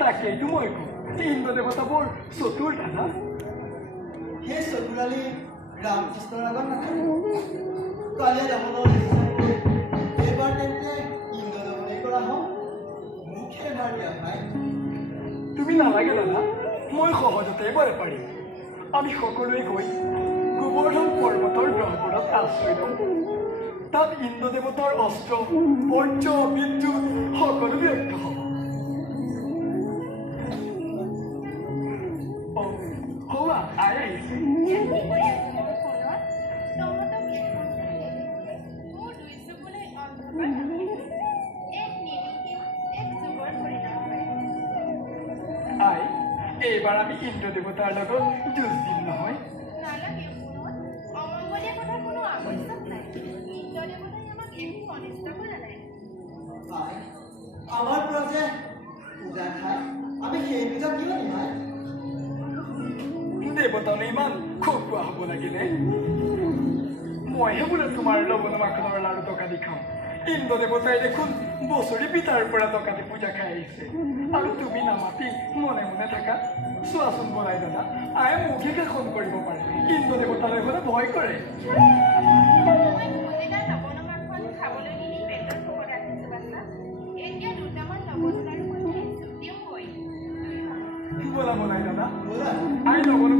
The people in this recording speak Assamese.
তাকেইতো মই কওঁ ইন্দ্ৰ দেৱতা বৰ চতুৰ দাদা সেই চতুৰালি ৰামকৃষ্ণৰ আগত নাথাকে কালিয়া দামোদৰ এইবাৰ তেন্তে ইন্দ্ৰদেৱনে কৰা হওক মুখে ভাৰ দিয়া ভাই তুমি নালাগে দাদা মই সহজতে এবাৰে পাৰিম আমি সকলোৱে গৈ গোবৰ্ধন পৰ্বতৰ গ্ৰহবোৰত আশ্ৰয় লওঁ তাত ইন্দ্ৰ দেৱতাৰ অস্ত্ৰ বৰ্জ্য বিদ্যুৎ সকলো ব্যক্ত হ'ব হোৱা আই আহিছে আই এইবাৰ আমি ইন্দ্ৰ দেৱতাৰ লগত যুঁজ দিম নহয় আমাৰ পৰা যে পূজা খাই আমি সেই পূজা কিয় নিমাই দেৱতানে ইমান খকুৱা হ'ব লাগিলে মইহে বোলে তোমাৰ লৱণ মাখনৰ লাৰু টকা দি খাওঁ ইন্দ্ৰ দেৱতাই দেখোন বছৰি পিতাৰ পৰা টকা দি পূজা খাই আহিছে আৰু তুমি নামাতি মনে মনে থাকা চোৱাচোন বলাই দাদা আয়ে মুখে শাসন কৰিব পাৰে ইন্দ্ৰ দেৱতালৈ বোলে ভয় কৰে বলা বলাই দাদা আই লৱণ